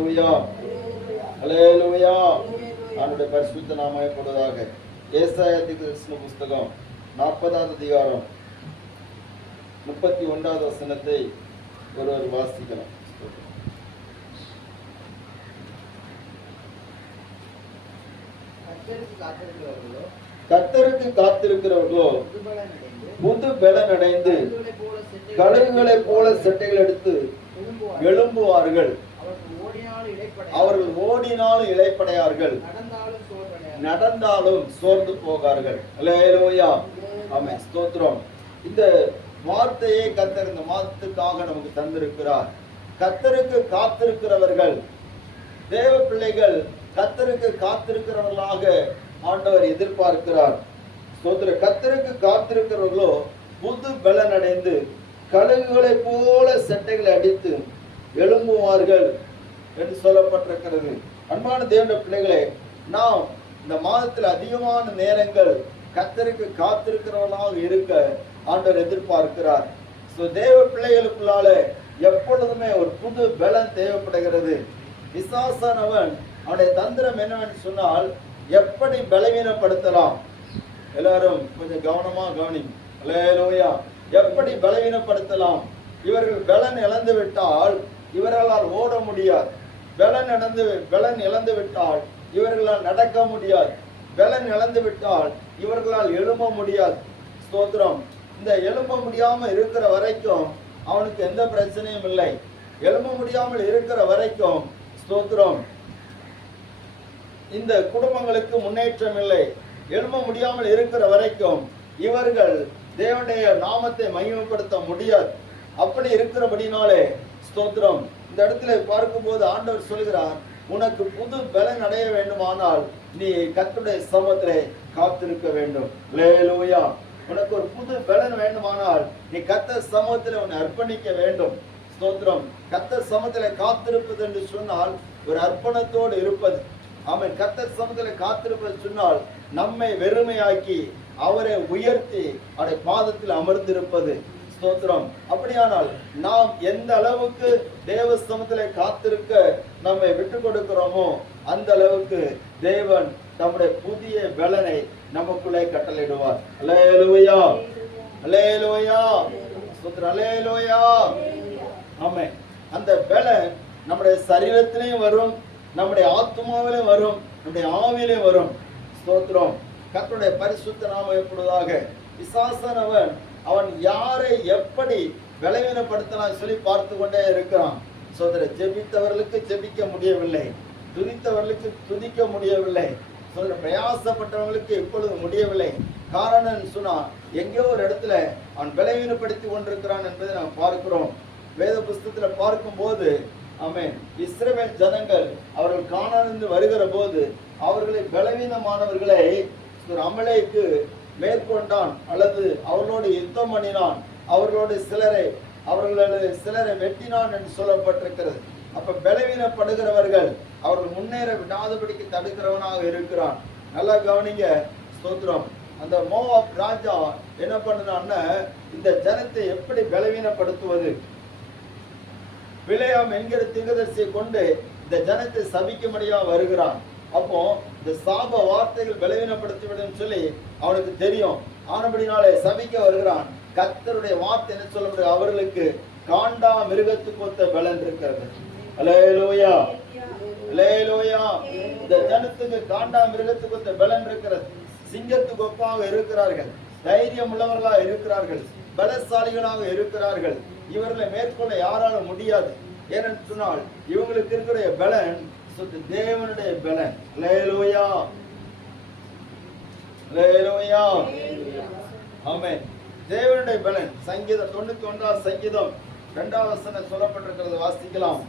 ஹல்லேலூயா. ஆண்டவருடைய பரிசுத்த நாமம் மகிமைப்படுவதாக. ஏசாயா தீர்க்கதரிசன புஸ்தகம் 40வது அதிகாரம் 31வது வசனத்தை ஒருவர் வாசிக்கலாம். கர்த்தருக்கு காத்திருக்கிறவர்களோ புது பலன் அடைந்து கழுகுகளைப் போல செட்டைகள் எடுத்து எழும்புவார்கள். அவர்கள் ஓடினாலும் இளைப்படையார்கள், நடந்தாலும் சோர்ந்து போகார்கள். அல்லேலூயா. ஆமென். ஸ்தோத்திரம். இந்த வார்த்தையை கர்த்தர் இந்த மாதத்துக்காக நமக்கு தந்திருக்கிறார். கர்த்தருக்கு காத்திருக்கிறவர்கள், தேவ பிள்ளைகள் கர்த்தருக்கு காத்திருக்கிறவர்களாக ஆண்டவர் எதிர்பார்க்கிறார். ஸ்தோத்திர. கர்த்தருக்கு காத்திருக்கிறவர்களோ புது பலன் அடைந்து கழுகுகளை போல செட்டைகளை அடித்து எழும்புவார்கள் என்று சொல்லப்பட்டிருக்கிறது. அன்பான தேவனுடைய பிள்ளைகளே, நாம் இந்த மாதத்தில் அதிகமான நேரங்கள் கர்த்தருக்கு காத்திருக்கிறவர்களாக இருக்க ஆண்டவர் எதிர்பார்க்கிறார். தேவ பிள்ளைகளுக்குள்ளால எப்பொழுதுமே ஒரு புது பலன் தேவைப்படுகிறது. பிசாசானவன் அவனுடைய தந்திரம் என்னவென்று சொன்னால், எப்படி பலவீனப்படுத்தலாம். எல்லாரும் கொஞ்சம் கவனமா கவனி. அல்லேலூயா. எப்படி பலவீனப்படுத்தலாம். இவர்கள் பலன் இழந்து விட்டால் இவர்களால் ஓட முடியாது. பலன் இழந்து விட்டால் இவர்களால் நடக்க முடியாது. பலன் இழந்து விட்டால் இவர்களால் எழும்ப முடியாது. ஸ்தோத்திரம். இந்த எழும்ப முடியாம இருக்கிற வரைக்கும் அவனுக்கு எந்த பிரச்சனையும் இல்லை. எழும்ப முடியாமல் இருக்கிற வரைக்கும் ஸ்தோத்திரம் இந்த குடும்பங்களுக்கு முன்னேற்றம் இல்லை. எழும்ப முடியாமல் இருக்கிற வரைக்கும் இவர்கள் தேவனுடைய நாமத்தை மகிமைப்படுத்த முடியாது. அப்படி இருக்கிறபடினாலே ஸ்தோத்திரம் இந்த இடத்துல பார்க்கும்போது ஆண்டவர் சொல்கிறார், உனக்கு புது பலன் அடைய வேண்டுமானால் நீ கர்த்தருடைய சமூகத்திலே காத்திருக்க வேண்டும். அல்லேலூயா. உனக்கு ஒரு புது பலன் வேண்டுமானால் நீ கர்த்தர் சமூகத்திலே உன்னை அர்ப்பணிக்க வேண்டும். ஸ்தோத்திரம். கர்த்தர் சமூகத்திலே காத்திருப்பது என்று சொன்னால் ஒரு அர்ப்பணத்தோடு இருப்பது. அவன் கர்த்தர் சமூகத்திலே காத்திருப்பது சொன்னால் நம்மை வெறுமையாக்கி அவரை உயர்த்தி அவருடைய பாதத்தில் அமர்ந்திருப்பது. ஸ்தோத்திரம். அப்படியானால் நாம் எந்த அளவுக்கு தேவ சமூகத்திலே காத்திருக்க நம்மை விட்டு கொடுக்கிறோமோ அந்த அளவுக்கு தேவன் நம்முடைய புதிய பலனை நமக்குள்ளே கட்டளையிடுவார். அல்லேலூயா. அல்லேலூயா. ஸ்தோத்திரம். அல்லேலூயா. ஆமென். அந்த பலன் நம்முடைய சரீரத்திலேயும் வரும், நம்முடைய ஆத்மாவிலும் வரும், நம்முடைய ஆவியிலும் வரும். ஸ்தோத்திரம். கர்த்தருடைய பரிசுத்த நாமம் எப்பொழுதாக. பிசாசானவன் அவன் யாரை எப்படி பலவீனப்படுத்தலாம் சொல்லி பார்த்து கொண்டே இருக்கிறான். சோதர. ஜெபித்தவர்களுக்கு ஜெபிக்க முடியவில்லை, துதித்தவர்களுக்கு துதிக்க முடியவில்லை, சோதர பிரயாசப்பட்டவர்களுக்கு எப்பொழுது முடியவில்லை. காரணம் சொன்னா எங்கேயோ ஒரு இடத்துல அவன் பலவீனப்படுத்தி கொண்டிருக்கிறான் என்பதை நாம் பார்க்கிறோம். வேத புஸ்தகத்துல பார்க்கும் போது ஆமென், இஸ்ரவேல் ஜனங்கள் அவர்கள் கானானிலிருந்து வருகிற போது அவர்களை பலவீனமானவர்களை அமலேக்கு மேற்கொண்டான் அல்லது அவர்களோடு யுத்தம் பண்ணினான், அவர்களோடு சிலரை வெட்டினான் என்று சொல்லப்பட்டிருக்கிறது. அப்ப பலவீனப்படுகிறவர்கள் அவர்கள் முன்னேற விடாதபடிக்கு தடுக்கிறவனாக இருக்கிறான். நல்லா கவனிங்க. ஸ்தோத்திரம். அந்த மோவாப் ராஜா என்ன பண்ணான்னா, இந்த ஜனத்தை எப்படி பலவீனப்படுத்துவது. பிலேயாம் என்கிற தீர்க்கதரிசியை கொண்டு இந்த ஜனத்தை சபிக்கும்படியா வருகிறான். அப்போ இந்த சாப வார்த்தைகள் பலவீனப்படுத்திவிடும் சொல்லி அவனுக்கு தெரியும். ஆனபடினாலே சபிக்க வருகிறான். கர்த்தருடைய வார்த்தை என்ன சொல்ல, அவர்களுக்கு காண்டா மிருகத்துக்கு ஒத்த பலன் இருக்கிறது. அல்லேலூயா. அல்லேலூயா. இந்த ஜனத்துக்கு காண்டா மிருகத்துக்கு ஒத்த பலன் இருக்கிறது. சிங்கத்துக்கு ஒப்பாக இருக்கிறார்கள், தைரியம் உள்ளவர்களாக இருக்கிறார்கள், பலசாலிகளாக இருக்கிறார்கள். இவர்களை மேற்கொள்ள யாராலும் முடியாது. ஏனென்று சொன்னால் இவங்களுக்கு இருக்கிற பலன் தேவனுடைய பலன். அல்லேலூயா. அல்லேலூயா. ஆமென். தேவனுடைய பலன். சங்கீதம் 91 சங்கீதம் 2வது வசனம் சொல்லப்பட்டிருக்கிறது. வாசிக்கலாம்.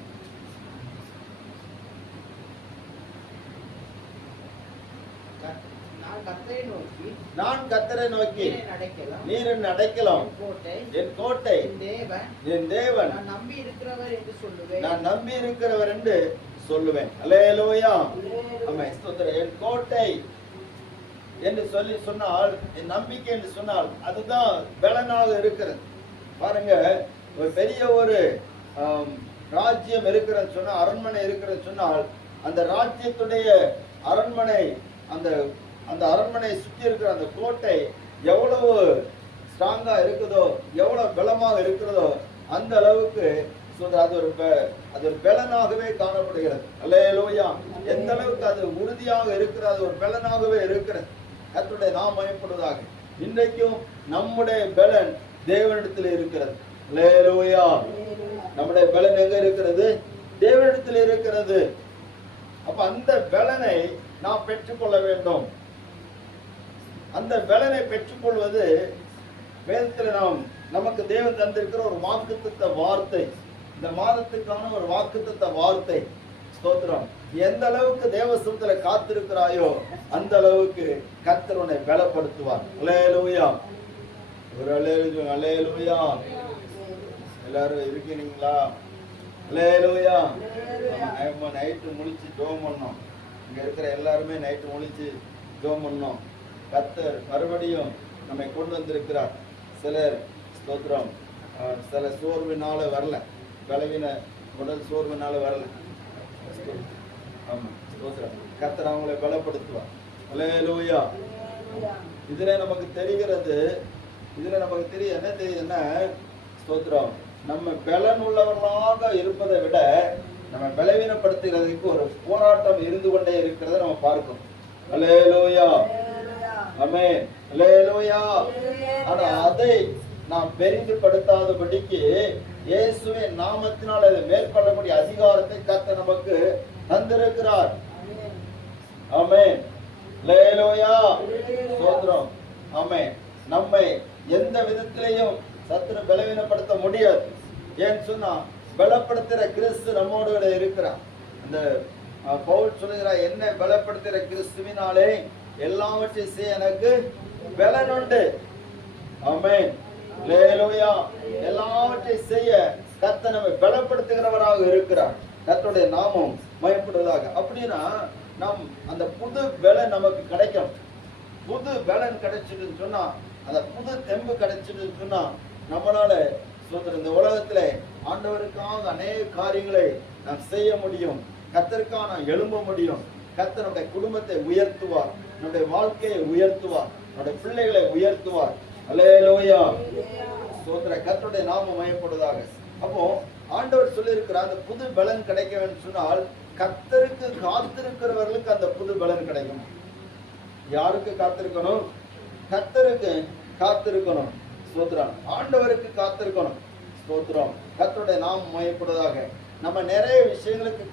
நான் கர்த்தரை நோக்கி நீர் என்னை அடைக்கலம், என் கோட்டை, என் தேவன், நான் நம்பி இருக்கிறவர் என்று சொல்லுவேன். அல்லேலூயா. ஆமென். ஸ்தோத்திரம். என் கோட்டை என்று சொல்லி சொன்னால், என் நம்பிக்கை என்று சொன்னால் அதுதான் பலனாக இருக்கிறது. பாருங்க, ஒரு பெரிய ஒரு ராஜ்யம் இருக்கிறன்னு சொன்னா, அரண்மனை இருக்கிறன்னு சொன்னால், அந்த ராஜ்யத்துடைய அரண்மனை, அந்த அந்த அரண்மனை சுற்றி இருக்கிற அந்த கோட்டை எவ்வளவு ஸ்ட்ராங்கா இருக்குதோ, எவ்வளவு பலமாக இருக்கிறதோ, அந்த அளவுக்கு அது ஒரு பலனாகவே காணப்படுகிறது. அல்லேலூயா. எந்த அளவுக்கு அது உறுதியாக இருக்கிறது, அது ஒரு பலனாகவே இருக்கிறது. கர்த்தருடைய நாமம் மகிமைப்படுவதாக. இன்றைக்கும் நம்முடைய பலன் தேவனிடத்தில் இருக்கிறது. அல்லேலூயா. நம்முடைய பலன் எங்க இருக்கிறது? தேவனிடத்தில் இருக்கிறது. அப்ப அந்த பலனை நாம் பெற்றுக்கொள்ள வேண்டும். அந்த பலனை பெற்றுக்கொள்வது வேதத்தில் நமக்கு தேவன் தந்திருக்கிற ஒரு வாக்குத்தத்த வார்த்தை. இந்த மாதத்துக்கான ஒரு வாக்குத்தத்த வார்த்தை. ஸ்தோத்திரம். எந்த அளவுக்கு தேவசத்துல காத்திருக்கிறாயோ அந்த அளவுக்கு கர்த்தர் உன்னை பலப்படுத்துவார். அல்லேலூயா. ஒரு அல்லேலூயா. எல்லாரும் இருக்கீங்களா? அல்லேலூயா. நம்ம நைட்டு முழிச்சு ஜெபம் பண்ணோம். இங்க இருக்கிற எல்லாருமே நைட்டு முழிச்சு ஜெபம் பண்ணோம். கர்த்தர் மறுபடியும் நம்மை கொண்டு வந்திருக்கிறார். சிலர் ஸ்தோத்திரம் சில சோர்வினால வரல, பலவீன உடல் சோர்வினால வரல. ஆமா, ஸ்தோத்திரம். கர்த்தர் அவங்களை பலப்படுத்துவார். அல்லேலூயா. இதுல நமக்கு தெரிகிறது, என்ன தெரியுதுன்னா, ஸ்தோத்திரம், நம்ம பலன் உள்ளவர்களாக இருப்பதை விட நம்ம பலவீனப்படுத்துகிறதுக்கு ஒரு போராட்டம் இருந்து கொண்டே இருக்கிறத நம்ம பார்க்கணும். அல்லேலூயா. ஆமென். அல்லேலூயா. ஆனா அதை நாம் பெரிதுபடுத்தாதபடிக்கு இயேசுவின் நாமத்தினால் அதை மேற்கொள்ளக்கூடிய அதிகாரத்தை கர்த்தர் நமக்கு தந்திருக்கிறார். ஆமென். அல்லேலூயா. ஸ்தோத்திரம். ஆமென். நம்மை எந்த விதத்திலையும் சத்துரு பலவீனப்படுத்த முடியாது. ஏன்னு சொன்னா, பலப்படுத்துற கிறிஸ்து நம்மோடு இருக்கிறார். அந்த பவுல் சொல்லுகிறார், என்ன பலப்படுத்துற கிறிஸ்துவினாலே எல்லாவற்றையும் செய்ய எனக்கு பலன் உண்டு. ஆமென். அல்லேலூயா. எல்லாவற்றையும் செய்ய கர்த்தர் நம்மை பலப்படுத்துகிறவராக இருக்கிறார். கர்த்தருடைய நாமம் மகிமைப்படுவதாக. அப்படின்னா நாம் அந்த புது பலன் நமக்கு கிடைக்கும். புது பலன் கிடைச்சிட்டுன்னு சொன்னா, அந்த புது தெம்பு கிடைச்சிட்டுன்னு சொன்னா, நம்மளால இந்த உலகத்துல ஆண்டவருக்காக அநேக காரியங்களை நாம் செய்ய முடியும். கர்த்தருக்காக நாம் எழும்ப முடியும். கர்த்தர் நம்முடைய குடும்பத்தை உயர்த்துவார், நம்முடைய வாழ்க்கையை உயர்த்துவார், நம்முடைய பிள்ளைகளை உயர்த்துவார். அல்லேலூயா. ஸ்தோத்திர. கர்த்தருடைய நாமம் மகிமைப்படுவதாக. அப்போ ஆண்டவர் சொல்லி இருக்கிறார், அந்த புது பலன் கிடைக்க வேண்டும் சொன்னால் கர்த்தருக்கு காத்திருக்கிறவர்களுக்கு அந்த புது பலன் கிடைக்கும். யாருக்கு காத்திருக்கணும்? கர்த்தருக்கு காத்திருக்கணும். ஸ்தோத்திரம். ஆண்டவருக்கு காத்திருக்கணும். ஸ்தோத்திரம். கர்த்தருடைய நாமம் மகிமைப்படுவதாக. நம்ம நிறைய விஷயங்களுக்கு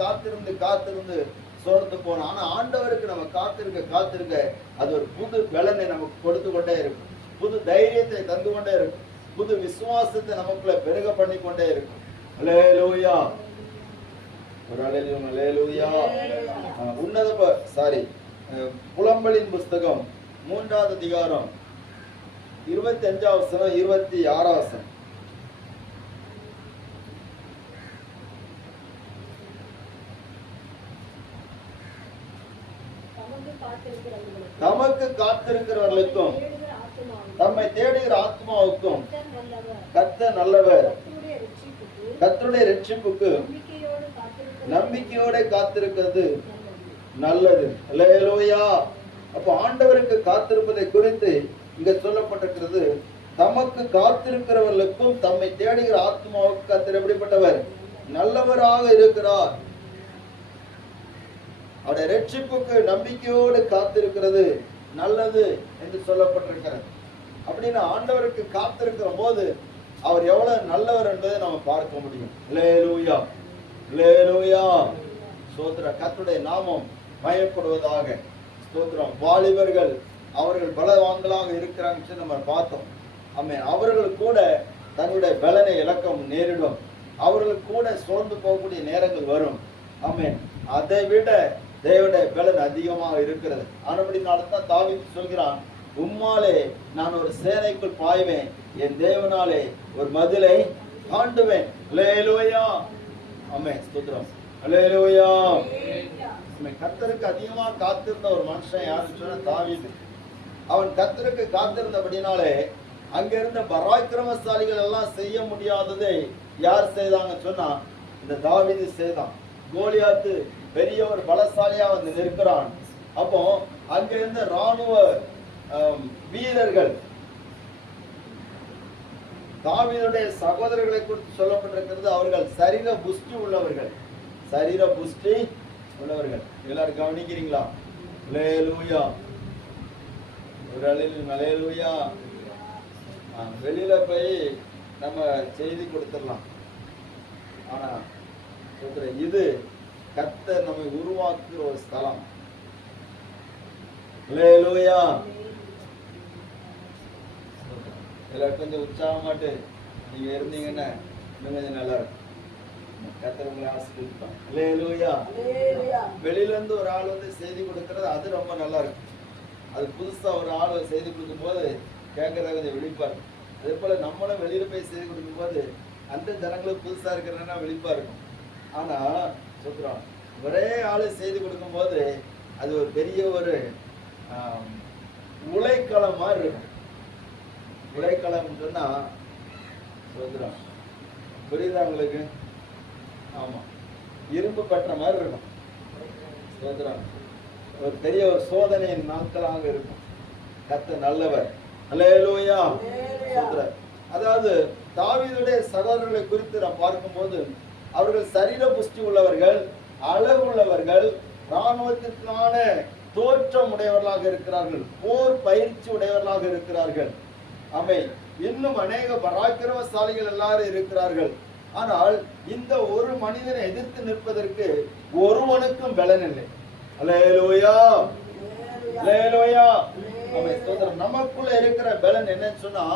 காத்திருந்து சோர்ந்து போனோம். ஆனா ஆண்டவருக்கு நம்ம காத்திருக்க அது ஒரு புது பலனை நமக்கு கொடுத்து கொண்டே இருக்கும். புது தைரியத்தை தந்து கொண்டே இருக்கும். புது விசுவாசத்தை நமக்குள்ள பெருக பண்ணி கொண்டே இருக்கும். அல்லேலூயா. ஒரு அல்லேலூயா. புலம்பலின் புஸ்தகம் 3வது அதிகாரம் 25வது வசனம் 26வது வசனம். தமக்கு காத்திருக்கிறவர்களுக்கும் தம்மை தேடுகிற ஆத்மாவுக்கும் கர்த்தர் நல்லவர். கர்த்தருடைய ரட்சிப்புக்கு நம்பிக்கையோட காத்திருக்கிறது நல்லது. அல்லேலூயா. அப்ப ஆண்டவருக்கு காத்திருப்பதை குறித்து இங்க சொல்லப்பட்டிருக்கிறது. தமக்கு காத்திருக்கிறவர்களுக்கும் தம்மை தேடுகிற ஆத்மாவுக்கு கர்த்தர் எப்படிப்பட்டவர்? நல்லவராக இருக்கிறார். அவருடைய ரட்சிப்புக்கு நம்பிக்கையோடு காத்திருக்கிறது நல்லது என்று சொல்லப்பட்டிருக்கிறது. அப்படின்னா ஆண்டவருக்கு காத்திருக்கிற போது அவர் எவ்வளவு நல்லவர் என்பதை நம்ம பார்க்க முடியும். அல்லேலூயா. அல்லேலூயா. ஸ்தோத்திரம். கர்த்தருடைய நாமம் மகிமைப்படுவதாக. ஸ்தோத்திரம். வாலிபர்கள் அவர்கள் பலவான்களாக இருக்கிறாங்கன்னு நம்ம பார்த்தோம். ஆமென். அவர்கள் கூட தங்களுடைய பலனை இழக்க நேரிடும். அவர்களுக்கு கூட சோர்ந்து போகக்கூடிய நேரங்கள் வரும். ஆமென். அதை விட தேவனுடைய பலன் அதிகமாக இருக்கிறது. ஆனபடினால்தான் தாவீது சொல்கிறான், உம்மாலே நான் ஒரு சேனைக்குள் பாய்வேன், என் தேவனாலே ஒரு மதிலை தாண்டுவேன். அல்லேலூயா. ஆமென். ஸ்தோத்திரம். அல்லேலூயா. கர்த்தருக்கு அதிகமாக காத்திருந்த ஒரு மனுஷன் யாருன்னு சொன்னா தாவீது. அவன் கர்த்தருக்கு காத்திருந்தபடினாலே அங்க இருந்த பராக்கிரமசாலிகள் எல்லாம் செய்ய முடியாததை யார் செய்தாங்க சொன்னா இந்த தாவீது செய்தான். கோலியாத்து பெரிய ஒரு பலசாலியா வந்து நிற்கிறான். அப்போ அங்க இருந்த ராணுவ வீரர்கள் தாவீதுடைய சகோதரர்களை குறித்து சொல்லப்பட்டிருக்கிறது. அவர்கள் சரீர புஷ்டி உள்ளவர்கள், சரீர புஷ்டி உள்ளவர்கள். எல்லாரும் கவனிக்கிறீங்களா? அல்லேலூயா, ஒரு அல்லேலூயா. வெளியில போய் நம்ம செய்தி கொடுத்துடலாம். ஆனா இது கர்த்தர் நம்மை உருவாக்குற ஒரு ஸ்தலம். அல்லேலூயா. எல்லாரும் கொஞ்சம் உற்சாகமாட்டு நீங்க இருந்தீங்கன்னா இன்னும் கொஞ்சம் நல்லா இருக்கும். கர்த்தர் உங்களை ஆசீர்வதிப்பார். அல்லேலூயா. வெளியில இருந்து ஒரு ஆள் வந்து செய்தி கொடுக்கறது அது ரொம்ப நல்லா இருக்கும். அது புதுசா ஒரு ஆள் செய்தி கொடுக்கும் போது கேட்கறத கொஞ்சம் விழிப்பா இருக்கும். அதே போல நம்மளும் வெளியில போய் செய்தி கொடுக்கும் போது அந்த ஜனங்களுக்கு புதுசா இருக்கிறன்னா விழிப்பா இருக்கும். ஆனா சொல்றோம், ஒரே ஆளு செய்தி கொடுக்கும் போது அது ஒரு பெரிய ஒரு உலைக்களம் மாதிரி இருக்கும். உலைக்களம் சொன்னா சொல்றோம், புரியுதா உங்களுக்கு? ஆமா, இரும்பு பற்ற மாதிரி இருக்கும். சொல்றோம், ஒரு பெரிய ஒரு சோதனையின் நாட்களாக இருக்கும். கர்த்தர் நல்லவர். அல்லேலூயா. அதாவது தாவீதுடைய சகோதரர்களை குறித்து நாம் பார்க்கும்போது அவர்கள் சரீர புஷ்டி உள்ளவர்கள், அழகுள்ளவர்கள், இராணுவத்திற்கான தோற்றம் உடையவர்களாக இருக்கிறார்கள், போர் பயிற்சி உடையவர்களாக இருக்கிறார்கள். அவை இன்னும் அநேக பராக்கிரமசாலிகள் எல்லாரும் இருக்கிறார்கள். ஆனால் இந்த ஒரு மனிதனை எதிர்த்து நிற்பதற்கு ஒருவனுக்கும் பலன் இல்லை. அல்லேலூயா, அல்லேலூயா. நமக்குள்ள இருக்கிற பலன் என்னன்னு சொன்னா,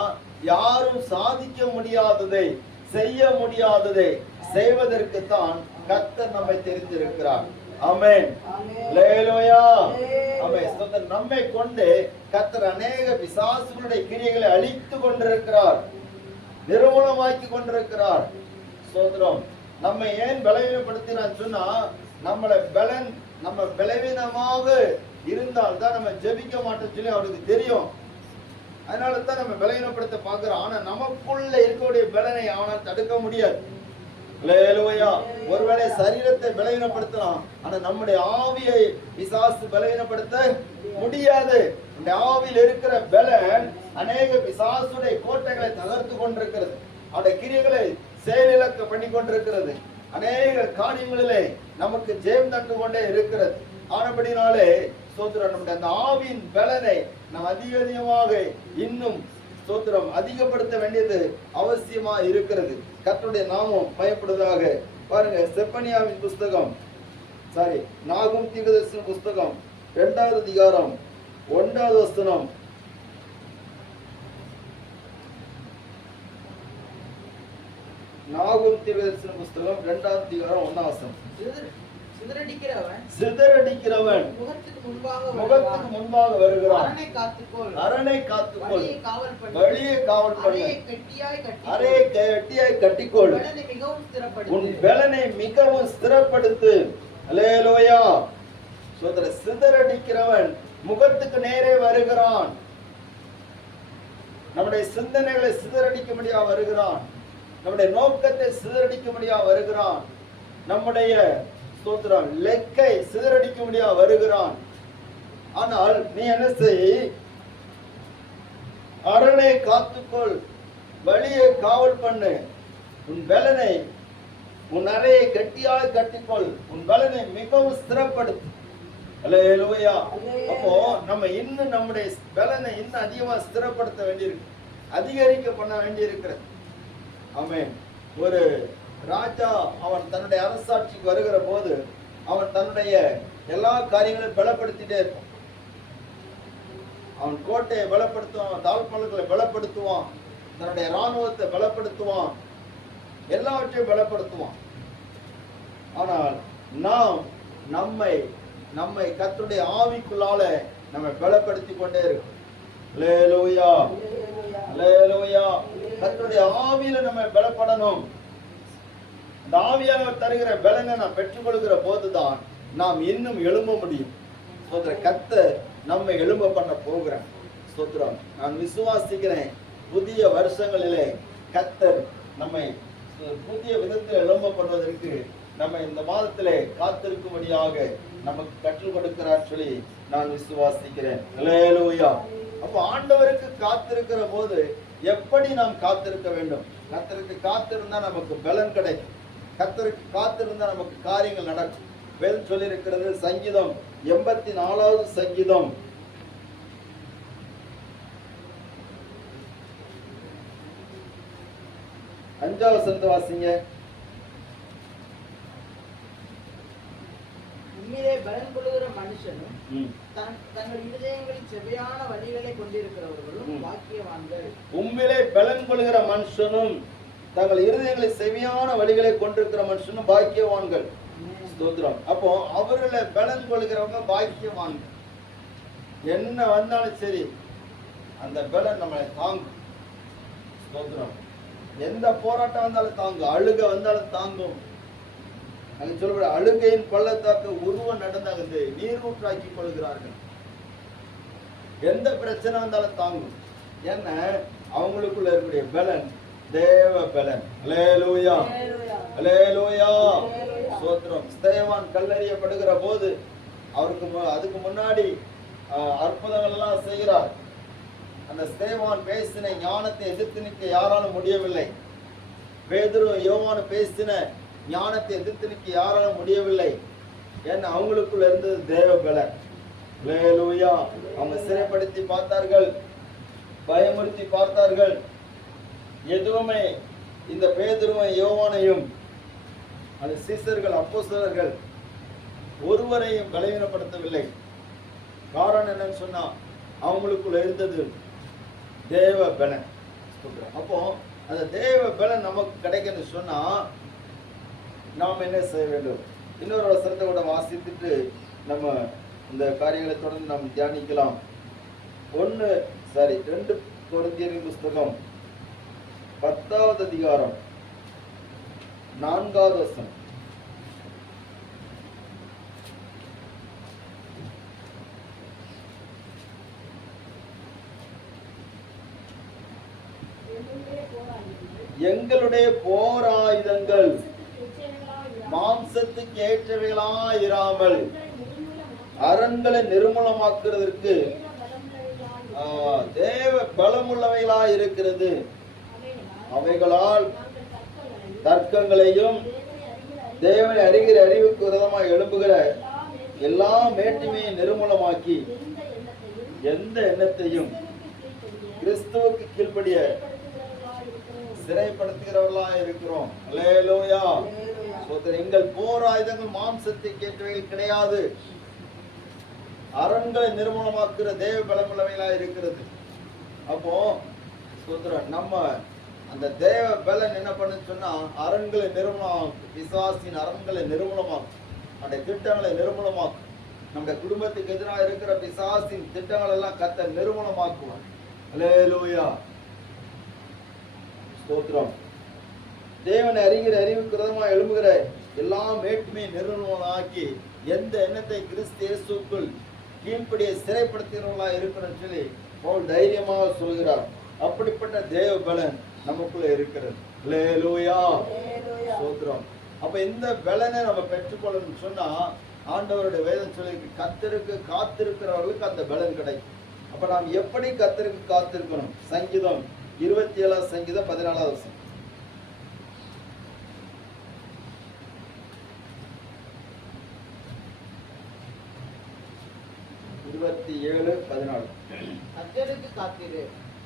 யாரும் சாதிக்க முடியாததை, செய்ய முடியாததை செய்வதற்கு தான் கர்த்தர் நம்மை தெரிந்திருக்கிறார். ஆமென். அல்லேலூயா. ஆமென். நம்மை கொண்டு கர்த்தர் அநேக பிசாசுகளுடைய கிரியைகளை அழித்து கொண்டிருக்கிறார், நிர்மூலமாக்கி கொண்டிருக்கிறார். சோதரம், நம்ம ஏன் பலவீனப்படுத்தினான்னு சொன்னா, நம்ம பலவீனமாக இருந்தால் தான் நம்ம ஜெபிக்க மாட்டோம்னு சொல்லி அவருக்கு தெரியும். அதனால தான் நம்ம பலவீனப்படுத்த பார்க்கிறோம். ஆனா நமக்குள்ள இருக்கக்கூடிய பலனை அவனால் தடுக்க முடியாது. அல்லேலூயா. ஒருவேளை சரீரத்தை பலவீனப்படுத்தலாம், ஆனா நம்முடைய ஆவியை பிசாசு பலவீனப்படுத்த முடியாது. இந்த ஆவியில் இருக்கிற பலன் அநேக பிசாசுடைய கோட்டைகளை தகர்த்து கொண்டிருக்கிறது, அவருடைய கிரியைகளை செயலிழக்க பண்ணி கொண்டிருக்கிறது, அநேக காரியங்களிலே நமக்கு ஜெயம் தந்து கொண்டே இருக்கிறது. ஆனபடினாலே சோத்திரம், நம்முடைய அந்த ஆவியின் பலனை நாம் அதிகமாக இன்னும் சோத்திரம் அதிகப்படுத்த வேண்டியது அவசியமா இருக்கிறது. கர்த்தருடைய நாமம் பயப்படுவதாக. பாருங்க, செப்பனியாவின் புஸ்தகம், நாகும் தீர்க்கதரிசன புஸ்தகம் 2வது அதிகாரம் 1வது வசனம். நாகும் தீர்க்கதரிசன புஸ்தகம் 2வது அதிகாரம் 1வது வசனம். சிதறடிக்கிறவன் முகத்துக்கு முன்பாக வருகிறான். அரணை காத்துக்கொள், வழியை காவல் பண்ணு, அறையை கெட்டியாய் கட்டிக்கொள், உன் பலனை மிகவும் ஸ்திரப்படுத்து. அல்லேலூயா. சிதறடிக்கிறவன் முகத்துக்கு நேரே வருகிறான். நம்முடைய சிந்தனைகளை சிதறடிக்க முடியா வருகிறான், நம்முடைய நோக்கத்தை சிதறடிக்க முடியா வருகிறான், நம்முடைய ஸ்தோத்திரம் லெக்கை சிதறடிக்க முடியா வருகிறான். ஆனால் நீ என்ன செய்? அரணை காத்துக்கொள், வழியை காவல் பண்ணு, உன் பலனை, உன் அறையை கட்டியாக கட்டிக்கொள், உன் பலனை மிகவும் ஸ்திரப்படுத்து. அல்லேலூயா. அப்போ நம்ம இன்னும் நம்முடைய பலனை இன்னும் அதிகமா ஸ்திரப்படுத்த வேண்டியிருக்கு, அதிகரிக்க பண்ண வேண்டியிருக்கிறது. ஆமென். ஒரு ராஜா அவன் தன்னுடைய அரசாட்சிக்கு வருகிற போது அவன் தன்னுடைய எல்லா காரியங்களையும் பலப்படுத்திட்டே இருப்பான். அவன் கோட்டையை பலப்படுத்துவான், தாழ்மல்களை பலப்படுத்துவான், தன்னுடைய இராணுவத்தை பலப்படுத்துவான், எல்லாவற்றையும் பலப்படுத்துவான். ஆனால் நாம் நம்மை கர்த்தருடைய ஆவிக்குள்ளால நம்மை பலப்படுத்தி கொண்டே இருக்கும். அல்லேலூயா, அல்லேலூயா. கர்த்தருடைய ஆவியில நம்ம பலப்படணும். இந்த ஆவியானவர் தருகிற பலனை நாம் பெற்றுக்கொள்கிற போதுதான் நாம் இன்னும் எழும்ப முடியும். கர்த்தர் நம்மை எழும்ப பண்ண போகிறார். ஸ்தோத்திரம். நான் விசுவாசிக்கிறேன், புதிய வருஷங்களிலே கர்த்தர் நம்மை புதிய விதத்தில் எழும்ப பண்ணுவதற்கு நம்ம இந்த மாதத்திலே காத்திருக்கும்படியாக நமக்கு கற்றுக் கொடுக்கிறார் சொல்லி நான் விசுவாசிக்கிறேன். அல்லேலூயா. அப்போ ஆண்டவருக்கு காத்திருக்கிற போது எப்படி நாம் காத்திருக்க வேண்டும்? கர்த்தருக்கு காத்திருந்தா நமக்கு பலன் கிடைக்கும். கர்த்தருக்கு காத்திருந்தா நமக்கு காரியங்கள் நடக்கும். வேதம் சொல்லி இருக்கிறது, சங்கீதம் 84வது சங்கீதம் 5வது வசனத்தை வாசிங்க. உம்மிலே பலன் கொள்ளுகிற மனுஷனும் தங்கள் இருதயங்களில் செவ்வையான வழிகளை கொண்டிருக்கிறவர்களும் பாக்கியவான்கள். உம்மிலே பலன் கொள்ளுகிற மனுஷனும் தங்கள் இருதயங்களில் செவ்வையான வழிகளை கொண்டிருக்கிற மனுஷனும் பாக்கியவான்கள். ஸ்தோத்திரம். அப்போ அவர்களை பலன் கொள்கிறவங்க பாக்கியவான்கள். என்ன வந்தாலும் சரி அந்த பலன் நம்மளை தாங்கும். ஸ்தோத்திரம். எந்த போராட்டம் வந்தாலும் தாங்கும். அழுக வந்தாலும் தாங்கும். அங்க சொல்ற அழுகையின் பள்ளத்தாக்கு உருவம் நடந்தாங்க நீரூற்றாக்கி கொள்கிறார்கள். எந்த பிரச்சனை வந்தாலும் தாங்கும். ஏன்னா அவங்களுக்குள்ள இருக்கக்கூடிய பலன் தேவ பலன். அல்லேலூயா, அல்லேலூயா, ஸ்தோத்திரம். ஸ்தேவான் கல்லெறியப்படுகிற போது அதுக்கு முன்னாடி அற்புதங்கள் எல்லாம் செய்கிறார். அந்த ஸ்தேவான் பேசின ஞானத்தை எதிர்த்து நிற்க யாராலும் முடியவில்லை. பேதுரு யோவான் பேசின ஞானத்தை எதிர்த்து நிற்க யாராலும் முடியவில்லை. ஏன்னா அவங்களுக்குள்ள இருந்தது தேவ பலன். அல்லேலூயா. அவங்க சிறைப்படுத்தி பார்த்தார்கள், பயமுறுத்தி பார்த்தார்கள். எதுவுமே இந்த பேதுருவும் யோவானையும் அந்த சீசர்கள் அப்போஸ்தலர்கள் ஒருவரையும் பலவீனப்படுத்தவில்லை. காரணம் என்னன்னு சொன்னா அவங்களுக்குள்ள இருந்தது தேவ பலன். அப்போ அந்த தேவ பலன் நமக்கு கிடைக்கணும்னு சொன்னா நாம் என்ன செய்ய வேண்டும்? இன்னொரு வசனத்தை கூட வாசித்துட்டு நம்ம இந்த காரியங்களை தொடர்ந்து நாம் தியானிக்கலாம். 2 கொரிந்தியரின் புஸ்தகம் 10வது அதிகாரம் 4வது வசனம். எங்களுடைய போர் ஆயுதங்கள் மாம்சத்துக்கு ஏற்றவைகளாயிராமல் அரண்களை நிர்மூலமாக்குறதற்கு தேவ பலமுள்ளவைகளாய் இருக்கிறது. அவைகளால் தர்க்கங்களையும் தேவனை அறிகிற அறிவுக்கு விரோதமாக எழும்புகிற எல்லா மேட்டுமையை நிர்மூலமாக்கி எந்த எண்ணத்தையும் கிறிஸ்துவுக்கு கீழ்ப்படிய சிறைப்படுத்துகிறவர்களாக இருக்கிறோம். அல்லேலூயா. எங்கள் போர் ஆயுதங்கள் மாம்சத்துக்கு ஏற்றவைகள் கிடையாது, அரண்களை நிர்மூலமாக்குற தேவ பலமுள்ளவைகளாக இருக்கிறது. அப்போ நம்ம அந்த தேவ பலன் என்ன பண்ணு சொன்னா அரண்களை நிர்மூலமாக்கும். விசுவாசின் அரண்களை நிர்மூலமாக்கும். அந்த திட்டங்களை நிர்மூலமாக்கும். நம்முடைய குடும்பத்துக்கு எதிராக இருக்கிற பிசாசின் திட்டங்கள் எல்லாம் கர்த்தர் நிர்மூலமாக்குவார். அல்லேலூயா, ஸ்தோத்திரம். தேவனை அறிகிற அறிவுக்கு விரோதமாக எழும்புகிற எல்லா மேட்டுமையை நிர்மூலமாக்கி எந்த எண்ணத்தை கிறிஸ்து இயேசுக்குள் கீழ்ப்படிய சிறைப்படுத்துகிறவர்களாக இருக்கணும்னு சொல்லி பவுல் தைரியமாக சொல்கிறார். அப்படிப்பட்ட தேவ பலன் நமக்குள்ள இருக்கிறது. அல்லேலூயா, ஸ்தோத்திரம். அப்ப இந்த பலனை நம்ம பெற்றுக்கொள்ளணும்னு சொன்னா ஆண்டவருடைய வேதம் சொல்லி கர்த்தருக்கு காத்திருக்கிறவர்களுக்கு அந்த பலன் கிடைக்கும். அப்ப நாம் எப்படி கர்த்தருக்கு காத்திருக்கணும்? சங்கீதம் 27 சங்கீதம் 14 வசனம்.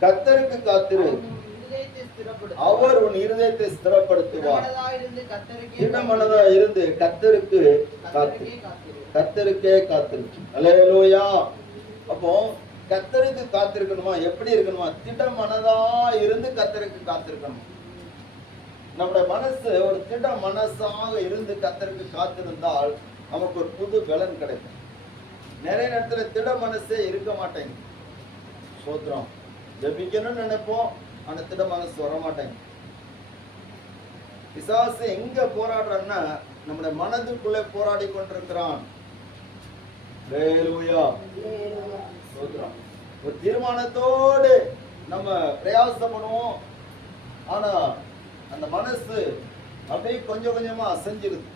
கர்த்தருக்கு காத்திரு, அவர் உன் இருதயத்தை ஸ்திரப்படுத்துவார். திடமனதா இருந்து கர்த்தருக்கு காத்திரு, கர்த்தருக்கே காத்திரு. அல்லேலூயா. அப்போ கர்த்தருக்கு காத்திருக்கணுமா? எப்படி இருக்கணுமா? திடமனதா இருந்து கர்த்தருக்கு காத்திருக்கணும். நம்முடைய மனசு ஒரு திட மனசாக இருந்து கர்த்தருக்கு காத்திருந்தால் நமக்கு ஒரு புது பலன் கிடைக்கும். நிறைய நேரத்துல திட மனசே இருக்க மாட்டேங்குது. ஸ்தோத்திரம். ஜெபிக்கணும்னு நினைப்போம், ஆனா திட மனசு வர மாட்டேங்குது. பிசாசு எங்க போராடுறான்னா நம்முடைய மனதுக்குள்ளே போராடி கொண்டிருக்கிறான். அல்லேலூயா, ஸ்தோத்திரம். ஒரு தீர்மானத்தோடு நம்ம பிரயாசம் பண்ணுவோம், ஆனா அந்த மனசு அப்படியே கொஞ்சம் கொஞ்சமா அசைஞ்சிருது.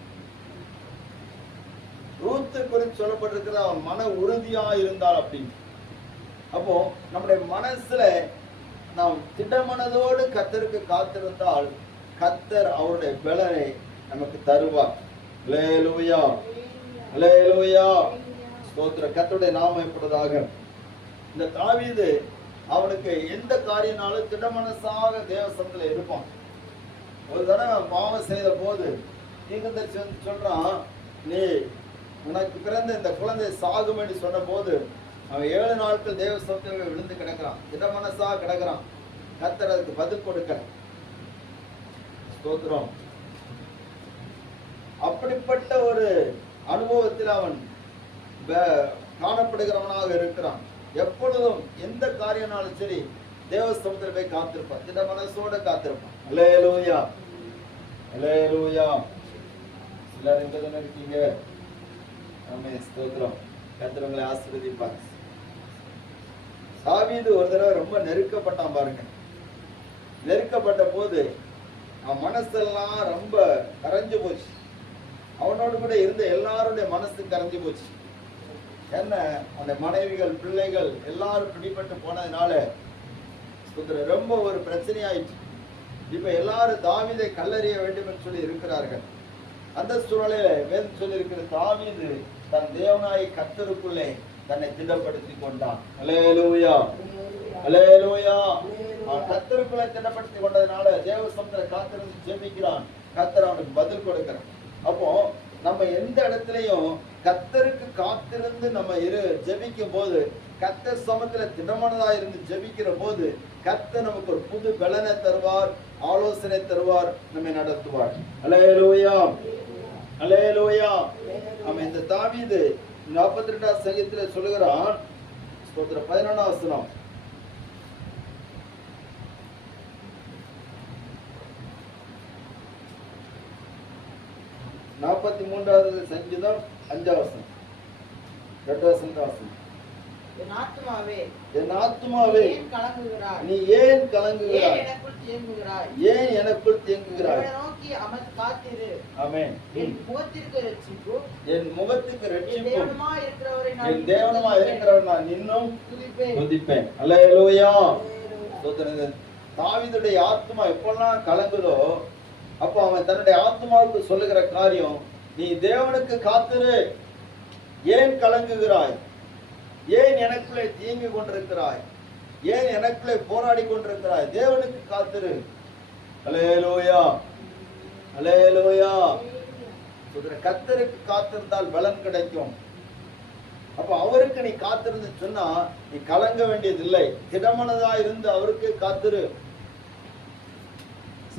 ரூத்து குறித்து சொல்லப்பட்டிருக்கிற அவன் மன உறுதியா இருந்தால் அப்படின்னு. அப்போ நம்முடைய மனசுல நாம் திடமனதோடு கர்த்தருக்கு காத்திருந்தால் கர்த்தர் அவருடைய பலனை நமக்கு தருவார். அல்லேலூயா, அல்லேலூயா, ஸ்தோத்திரம். கர்த்தருடைய நாமம் எப்பொழுதாக. இந்த தாவீது அவனுக்கு எந்த காரியனாலும் திடமனசாக தேவசனத்துல இருப்பான். ஒரு தடவை பாவம் செய்த போது தீர்க்கதரிசி சொல்றான், நீ உனக்கு பிறந்த இந்த குழந்தை சாகும் என்று சொன்ன போது அவன் 7 நாட்கள் தேவசனத்தில் விழுந்து கிடக்கிறான், திடமனசா கிடக்கிறான். கர்த்தர் அதுக்கு பதில் கொடுக்க. ஸ்தோத்திரம். அப்படிப்பட்ட ஒரு அனுபவத்தில் அவன் காணப்படுகிறவனாக இருக்கிறான். எப்பொழுதும் எந்த காரியம்னாலும் சரி தேவஸ்தலத்தில் போய் காத்திருப்பான், திட மனசோட காத்திருப்பான். அல்லேலூயா, அல்லேலூயா. எல்லாரும் எங்க தானே இருக்கீங்க? ஆமென், ஸ்தோத்திரம். கர்த்தர் உங்களை ஆசீர்வதிப்பார். தாவீது ஒரு தடவை ரொம்ப நெருக்கப்பட்டான் பாருங்க. நெருக்கப்பட்ட போது அவன் மனசெல்லாம் ரொம்ப கரைஞ்சு போச்சு. அவனோடு கூட இருந்த எல்லாருடைய மனசு கரைஞ்சு போச்சு. என்ன, அந்த மனைவிகள், பிள்ளைகள் எல்லாரும் பிடிபட்டு போனதுனால ரொம்ப ஒரு பிரச்சனையாயிடுச்சு. இப்ப எல்லாரும் தாவீதை கல்லறிய வேண்டும் என்று சொல்லி இருக்கிறார்கள். அந்த சூழலில வேதம் சொல்லி இருக்கிற தாவீது தன் தேவனாய் கர்த்தருக்குள்ளே தன்னை திடப்படுத்தி கொண்டான். அல்லேலூயா, அல்லேலூயா. கர்த்தருக்குள்ளே திடப்படுத்தி கொண்டதுனால தேவசமத்துல காத்திருந்து ஜெபிக்கிறான். கர்த்தர் அவனுக்கு பதில் கொடுக்கிறான். அப்போ நம்ம எந்த இடத்துலயும் கர்த்தருக்கு காத்திருந்து நம்ம ஜெபிக்கும் போது, கர்த்தர் சமத்துல திடமானதா இருந்து ஜெபிக்கிற போது கர்த்தர் நமக்கு ஒரு புது பலனை தருவார், ஆலோசனை தருவார், நம்மை நடத்துவார். அல்லேலூயா, அல்லேலூயா. அவன் இந்த தாவீது 42ஆம் சங்கீதத்துல சொல்லுகிறான், 11ஆம் வசனம். நாற்பத்தி 43வது சங்கீதம் 5ஆம் வசனம், 2ஆம் வசனம். என் ஆத்துமாவே, என் ஆத்துமாவே, நீ ஏன் கலங்குகிறாய்? ஏன் எனக்குள் தேங்குகிறாய்? நோக்கி அமர்ந்து காத்திரு. ஆமென். என் முகத்திற்கு இரட்சிப்பும், என் முகத்துக்கு இரட்சிப்பும், என் தேவனுமாய் இருக்கிறவரை நான் இன்னும் துதிப்பேன். அல்லேலூயா. தாவீதுடைய ஆத்மா எப்பெல்லாம் கலங்குதோ அப்போ அவன் தன்னுடைய ஆத்மாவுக்கு சொல்லுகிற காரியம், நீ தேவனுக்கு காத்திரு. ஏன் கலங்குகிறாய்? ஏன் எனக்குள்ளே தீங்கி கொண்டிருக்கிறாய்? ஏன் எனக்குள்ளே போராடி கொண்டிருக்கிறாய்? தேவனுக்கு காத்திரு. அல்லேலூயா, அல்லேலூயா. கர்த்தருக்கு காத்திருந்தால் பலன் கிடைக்கும். அப்ப அவருக்கு நீ காத்திருந்து சொன்னா நீ கலங்க வேண்டியதில்லை. திடமனதா இருந்து அவருக்கு காத்திரு.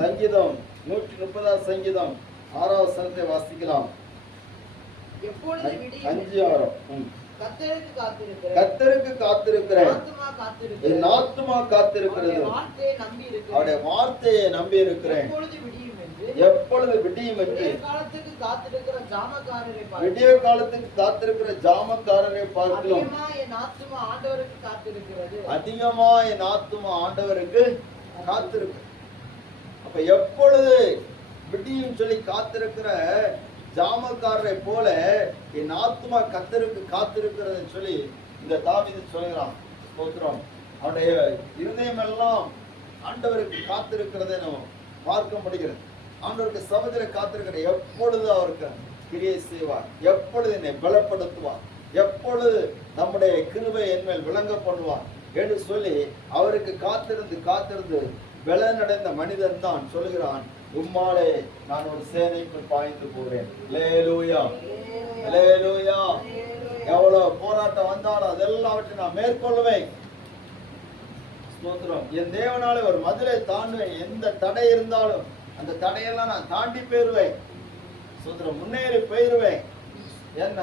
சங்கீதம் 130ஆம் சங்கீதம் 6ஆம் வசனத்தை வாசிக்கலாம். எப்பொழுது 5-6. கர்த்தருக்கு காத்திருக்கிறேன், என் ஆத்துமா காத்திருக்கிறது, அவருடைய வார்த்தையை நம்பி இருக்கிறேன். எப்பொழுது விடியும் என்று விடிய காலத்துக்கு காத்திருக்கிற ஜாமக்காரரை பார்க்கலாம். அதிகமா என் ஆத்துமா ஆண்டவருக்கு காத்திருக்கு. அப்ப எப்பொழுது விடியும் சொல்லி காத்திருக்கிற ஜாமக்காரரை போல என் ஆத்மா கர்த்தருக்கு காத்திருக்கிறது சொல்லி இந்த தாவீது சொல்கிறான். ஸ்தோத்திரம். அவருடைய இருதயம் எல்லாம் ஆண்டவருக்கு காத்திருக்கிறதை நம்ம பார்க்க முடிகிறது. ஆண்டவருக்கு சமூகத்துல காத்திருக்கிற எப்பொழுது அவருக்கு கிரியை செய்வார், எப்பொழுது என்னை பலப்படுத்துவார், எப்பொழுது நம்முடைய கிருபை என்மேல் விளங்க பண்ணுவார் என்று சொல்லி அவருக்கு காத்திருந்து காத்திருந்து பலனடைந்த மனிதன் தான் சொல்லுகிறான், உம்மாலே நான் ஒரு சேனைக்குள் பாய்ந்து போகிறேன். அல்லேலூயா, அல்லேலூயா. எவ்வளவு போராட்டம் வந்தாலும் அதெல்லாவற்றையும் நான் மேற்கொள்வேன். ஸ்தோத்திரம். என் தேவனாலே ஒரு மதிலை தாண்டுவேன். எந்த தடை இருந்தாலும் அந்த தடையெல்லாம் நான் தாண்டி போயிருவேன். ஸ்தோத்திரம். முன்னேறி போயிருவேன். என்ன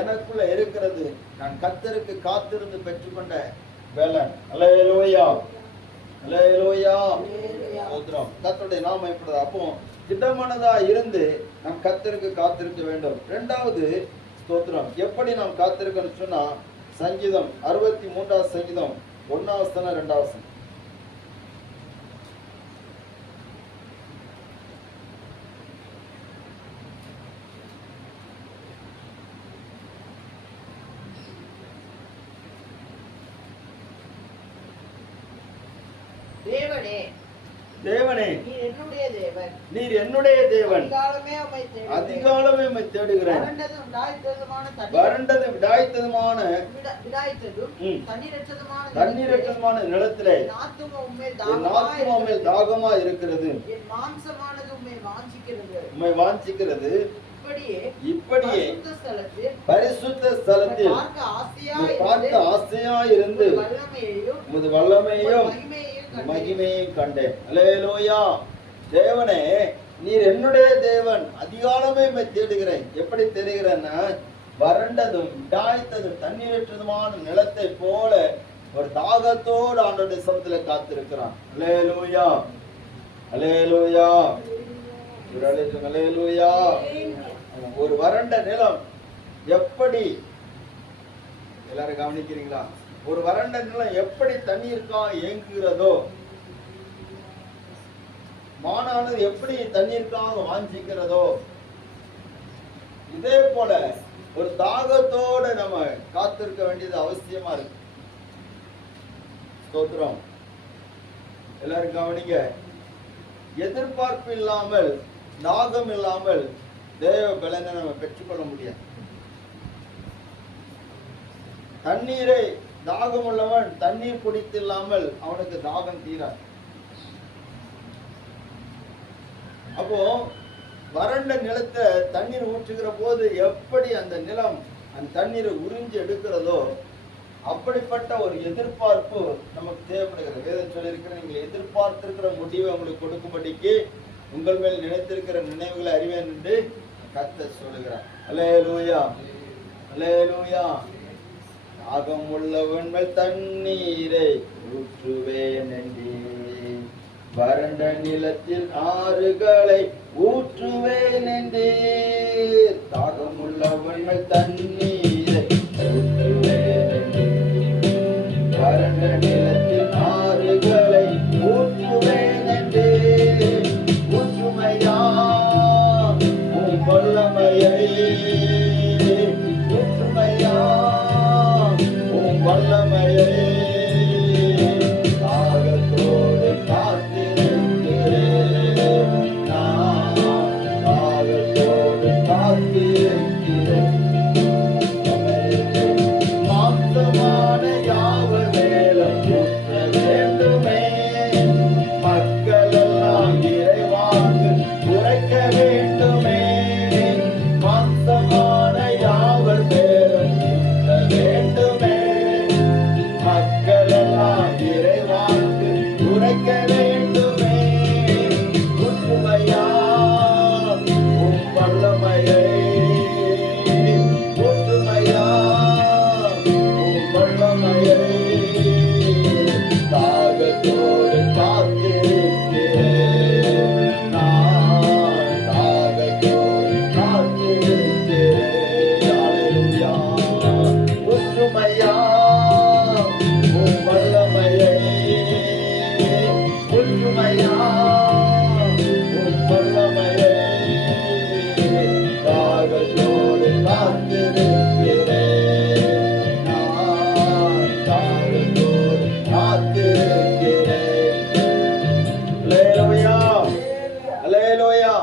எனக்குள்ள இருக்கிறது நான் கர்த்தருக்கு காத்திருந்து பெற்றுக்கொண்ட பலன். அல்லேலூயா, அல்லேலூயா. ஸ்தோத்திரம். கர்த்தருடைய நாமம் இப்படி. அப்போ திடமனதா இருந்து நாம் கர்த்தருக்கு காத்திருக்க வேண்டும். இரண்டாவது ஸ்தோத்திரம், எப்படி நாம் காத்திருக்கணும் சொன்னா, சங்கீதம் 63ஆம் சங்கீதம் 1ஆம் வசனம் 2ஆம் வசனம். தேவனே, தேவனே, நீர் என்னுடைய தேவன். நீர் என்னுடைய தேவன். அதிகாலமே உம்மை தேடுகிறேன். அதிகாலமே உம்மை தேடுகிறேன். வறண்டதும் விடாய்த்ததுமான வறண்டதும் விடாய்த்ததுமான விடாய்த்ததும் ம். தண்ணீரற்றதுமான தண்ணீரற்றமான நிலத்திலே என் ஆத்துமா உம்மேல் என் ஆத்துமா மேல் தாகமா இருக்கிறது. என் மாம்சமானது உம்மை வாஞ்சிக்கிறது. உம்மை வாஞ்சிக்கிறது. இப்படியே இப்படியே பரிசுத்த ஸ்தலத்தில் பரிசுத்த ஸ்தலத்தில் பார்க்க ஆசையாய் உம்மை பார்க்க ஆசையாய் இருந்து உமது வல்லமையையும் உமது வல்லமையும் மகிமையையும் கண்டேன். மகிமையும் கண்டேன். அல்லேலூயா. தேவனே, நீர் என்னுடைய தேவன். அதிகாலமே உம்மை தேடுகிறேன். எப்படி தேடுகிறேன்னா, வறண்டதும் விடாய்த்ததும் தண்ணீரற்றதுமான நிலத்தை போல ஒரு தாகத்தோடு ஆண்டவருடைய சமூகத்திலே காத்திருக்கிறான். அல்லேலூயா, அல்லேலூயா, அல்லேலூயா. ஒரு வறண்ட நிலம் எப்படி, எல்லாரும் கவனிக்கிறீங்களா? ஒரு வறண்ட நிலம் எப்படி தண்ணீருக்காக ஏங்குகிறதோ, மானானது எப்படி தண்ணீருக்காக வாஞ்சிக்கிறதோ, இதே போல ஒரு தாகத்தோட நம்ம காத்திருக்க வேண்டியது அவசியமா இருக்கு. ஸ்தோத்திரம். எல்லாரும் கவனிங்க. எதிர்பார்ப்பு இல்லாமல், தாகம் இல்லாமல் தேவ பலனை நம்ம பெற்றுக்கொள்ள முடியாது. தண்ணீரை தாகம் உள்ளவன் தண்ணீர் குடித்து இல்லாமல் அவனுக்கு தாகம் தீராது. அப்போ வறண்ட நிலத்தை தண்ணீர் ஊற்றுகிற போது எப்படி அந்த நிலம் அந்த தண்ணீரை உறிஞ்சி எடுக்கிறதோ, அப்படிப்பட்ட ஒரு எதிர்பார்ப்பு நமக்கு தேவைப்படுகிறது. வேதம் சொல்லியிருக்கிற, நீங்கள் எதிர்பார்த்திருக்கிற முடிவை உங்களுக்கு கொடுக்கும்படிக்கு உங்கள் மேல் நினைத்திருக்கிற நினைவுகளை அறிவேன் என்று கர்த்தர் சொல்லுகிறார். அல்லேலூயா, அல்லேலூயா. தாகம் உள்ளவன் மேல் தண்ணீரை ஊற்றுவேன் என்றே, வறண்ட நிலத்தில் ஆறுகளை ஊற்றுவேன் என்றே. தாகம் உள்ளவன் மேல் தண்ணீரை ஊற்றுவேன் என்றே, வறண்ட நிலத்தில் ஆறுகளை ஊற்றுவேன் என்றே. ஊற்றுமையா உம் வல்லமையை, ஊற்றுமையா உம் வல்லமையை. தாகத்தோடு காத்திருக்கிறேன் நான், தாகத்தோடு காத்திருக்கிறேன். மாம்சமான யாவர் மேலும் ஊற்ற வேண்டுமே, மக்கள் எல்லாம் இறைவாக்கு உரைக்க வேண்டுமே. மாம்சமான யாவர் மேலும் ஊற்ற வேண்டுமே, மக்கள் எல்லாம் இறைவாக்கு உரைக்க வேண்டுமே. ஊற்றுமையா உம் வல்லமையை, ஊற்றுமையா உம் வல்லமையை. தாகத்தோடு காத்திருக்கிறேன் நான், தாகத்தோடு காத்திருக்கிறேன். அல்லேலூயா. ஊற்றுமையா உம் வல்லமையை, ஊற்றுமையா உம் வல்லமையை. தாகத்தோடு காத்திருக்கிறேன் நான், தாகத்தோடு காத்திருக்கிறேன். அல்லேலூயா, அல்லேலூயா.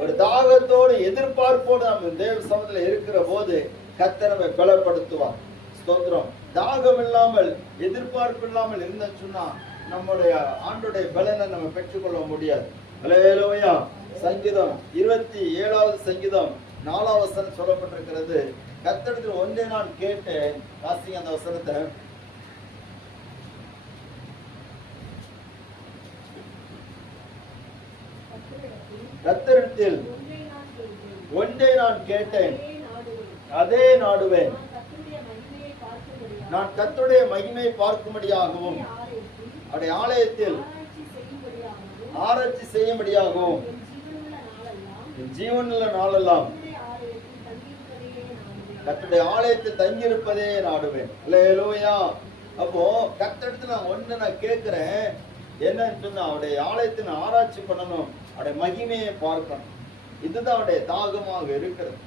ஒரு தாகத்தோடு எதிர்பார்ப்போடு நம்ம தேவ சமூகத்தில் இருக்கிற போது கர்த்தர் நம்மை பலப்படுத்துவார். ஸ்தோத்திரம். தாகம் இல்லாமல், எதிர்பார்ப்பு இல்லாமல் இருந்த சொன்னா நம்முடைய ஆண்டுடைய பலனை நம்ம பெற்றுக்கொள்ள முடியாது. அல்லேலூயா. சங்கீதம் 27வது சங்கீதம் 4வது வசனம் சொல்லப்பட்டிருக்கிறது. கர்த்தரிடத்தில் ஒன்றை நான் கேட்டேன். வாசிங்க அந்த வசனத்தை. கர்த்தரிடத்தில் ஒன்றை நான் கேட்டேன், அதே நாடுவேன். நான் கர்த்தருடைய மகிமையை பார்க்கும்படியாகவும் அவருடைய ஆலயத்தில் ஆராய்ச்சி செய்யும்படியாகவும் என் ஜீவனுள்ள நாளெல்லாம் கர்த்தருடைய ஆலயத்தில் தங்கியிருப்பதே நாடுவேன். அல்லேலூயா. அப்போ கர்த்தரிடத்தில் நான் ஒண்ணு நான் கேட்கிறேன், என்னன்னு சொன்னா அவருடைய ஆலயத்தை நான் ஆராய்ச்சி பண்ணணும், அவருடைய மகிமையை பார்க்கணும். இதுதான் அவருடைய தாகமாக இருக்கிறது.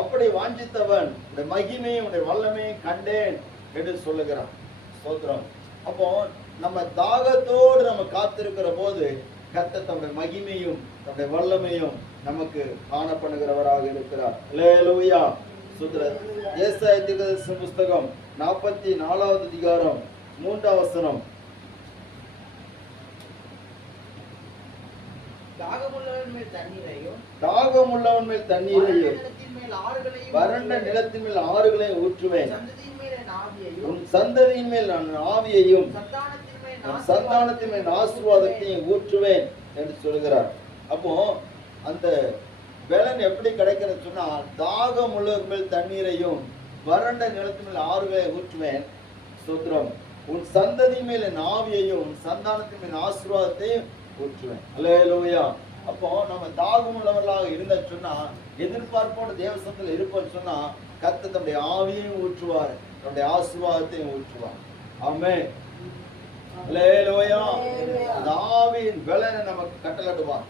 அப்படி வாஞ்சித்தவன் உடைய மகிமையும் உடைய வல்லமையும் கண்டேன் என்று சொல்லுகிறான். ஸ்தோத்திரம். அப்போ நம்ம தாகத்தோடு நம்ம காத்திருக்கிற போது கர்த்தர் தம்முடைய மகிமையும் தம்முடைய வல்லமையும் நமக்கு காணப்படுகிறவராக இருக்கிறார். அல்லேலூயா. சுதரர் ஏசாயா தீர்க்கதரிசன புஸ்தகம் 44வது அதிகாரம் 3வது வசனம். தாகமுள்ளவன் மேல் தண்ணீரையும் தாகமுள்ளவன் மேல் தண்ணீரையும் வறண்ட வறண்ட நிலத்தின் மேல் ஆறுகளையும் ஊற்றுவேன். சந்ததியின் மேல் என் ஆவியையும் உன் சந்ததியின் மேல் நான் ஆவியையும் சந்தானத்தின் மேல் உன் சந்தானத்தின் மேல் ஆசீர்வாதத்தையும் ஊற்றுவேன் என்று சொல்கிறார். அப்போ அந்த பலன் எப்படி கிடைக்கிறது சொன்னா, தாகம் உள்ளவர் மேல் தண்ணீரையும் வறண்ட நிலத்தின் மேல் ஆறுகளை ஊற்றுவேன். ஸ்தோத்திரம். உன் சந்ததி மேல் என் ஆவியையும் உன் சந்தானத்தின் மேல் ஆசீர்வாதத்தையும் ஊற்றுவேன். அல்லேலூயா. அப்போ நம்ம தாகம் உள்ளவர்களாக இருந்த சொன்னா, எதிர்பார்ப்போட தேவசத்தில் இருப்போம் சொன்னா, கர்த்தர் தம்முடைய ஆவியையும் ஊற்றுவார், தம்முடைய ஆசீர்வாதத்தையும் ஊற்றுவார். ஆமென். அல்லேலூயா. அந்த ஆவியின் பலனை நமக்கு கட்டளையிடுவார்.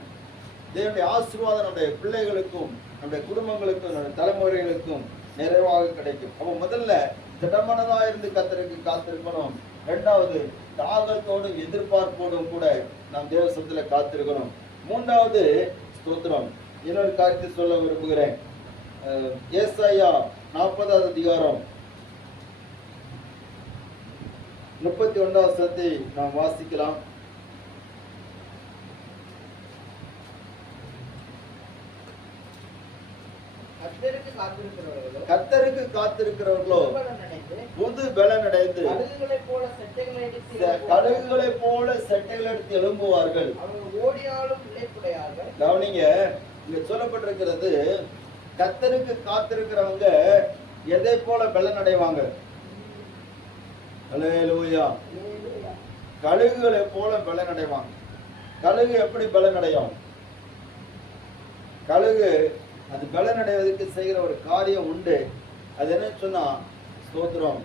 தேவனுடைய ஆசீர்வாதம் நம்முடைய பிள்ளைகளுக்கும் நம்முடைய குடும்பங்களுக்கும் நம்முடைய தலைமுறைகளுக்கும் நிறைவாக கிடைக்கும். அப்போ முதல்ல திடமனதா இருந்து கர்த்தருக்கு காத்திருக்கணும். இரண்டாவது, தாகத்தோடும் எதிர்பார்ப்போடும் கூட நாம் தேவசத்துல காத்திருக்கணும். மூன்றாவது, ஸ்தோத்திரம், இன்னொரு காரியத்தை சொல்ல விரும்புகிறேன். ஏசாயா 40வது அதிகாரம் 31வது வசனத்தை நாம் வாசிக்கலாம். கர்த்தருக்கு காத்திருக்கிறவர்களோ புது பலன் அடைந்து கழுகுகளைப் போல செட்டைகள் எடுத்து எழும்புவார்கள். கவனிங்க, இங்க சொல்லப்பட்டிருக்கிறது, கர்த்தருக்கு காத்திருக்கிறவங்க எதை போல பலன் அடைவாங்க? அல்லேலூயா. கழுகுகளை போல பலன் அடைவாங்க. கழுகு எப்படி பலன் அடையும்? கழுகு அது பலன் அடைவதற்கு செய்கிற ஒரு காரியம் உண்டு. அது என்ன சொன்னா, ஸ்தோத்திரம்,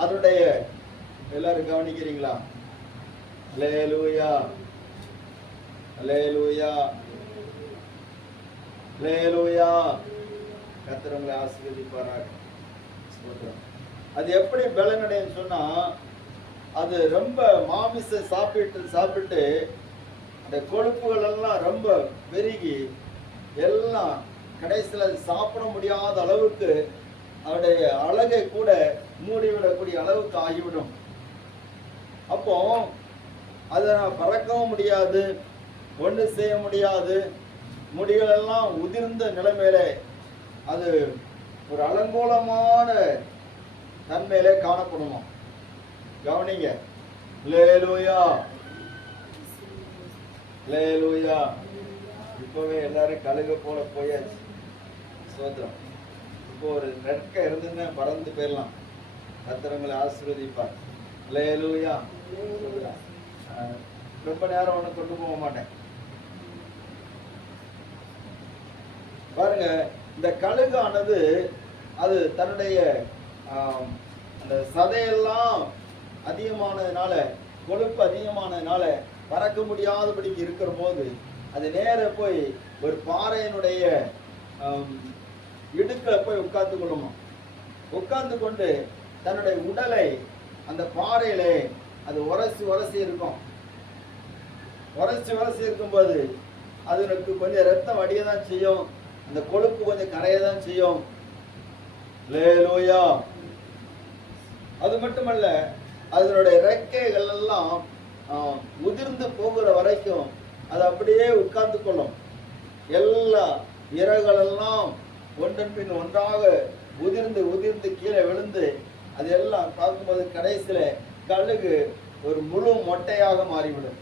அதனுடைய, எல்லாரும் கவனிக்கிறீங்களா? அல்லேலூயா, அல்லேலூயா, அல்லேலூயா. கர்த்தர் உங்களை ஆசீர்வதிப்பாராக. ஸ்தோத்திரம். அது எப்படி பலன் அடையும் சொன்னா, அது ரொம்ப மாமிசம் சாப்பிட்டு அந்த கொழுப்புகள் எல்லாம் ரொம்ப பெருகி எல்லாம் கடைசியில் அது சாப்பிட முடியாத அளவுக்கு அவருடைய அழகை கூட மூடிவிடக்கூடிய அளவுக்கு ஆகிவிடும். அப்போ அதை பறக்கவும் முடியாது, ஒன்று செய்ய முடியாது, முடிகள் எல்லாம் உதிர்ந்த நிலைமையில அது ஒரு அலங்கோலமான தன்மையிலே காணப்படுமா. கவனிங்க. அல்லேலூயா, அல்லேலூயா. இப்பவே எல்லாரும் கழுக போல போயாச்சு. சோத்திரம். இப்போ ஒரு ரெக்க இருந்துன்னு பறந்து போயிடலாம். கர்த்தர் ஆசீர்வதிப்பார். அல்லேலூயா. ரொம்ப நேரம் ஒண்ணு கொண்டு போக மாட்டேன். பாருங்க, இந்த கழுகானது அது தன்னுடைய அந்த சதையெல்லாம் அதிகமானதுனால, கொழுப்பு அதிகமானதுனால பறக்க முடியாதபடிக்கு இருக்கிற போது அது நேர போய் ஒரு பாறையினுடைய இடுக்கில் போய் உட்கார்ந்து கொள்ளுமா. உட்கார்ந்து கொண்டு தன்னுடைய உடலை அந்த பாறையில அது உரசி இருக்கும். உரசி இருக்கும்போது அதற்கு கொஞ்சம் ரத்தம் வடிய தான் செய்யும், அந்த கொழுப்பு கொஞ்சம் கரைய தான் செய்யும். அல்லேலூயா. அது மட்டுமல்ல, அதனுடைய ரெக்கைகள் எல்லாம் உதிர்ந்து போகிற வரைக்கும் அது அப்படியே உட்கார்ந்து கொள்ளும். எல்லா இறகுகள் எல்லாம் ஒன்றன் பின் ஒன்றாக உதிர்ந்து கீழே விழுந்து அது எல்லாம் பார்க்கும்போது கடைசியில கழுகு ஒரு முழு மொட்டையாக மாறிவிடும்.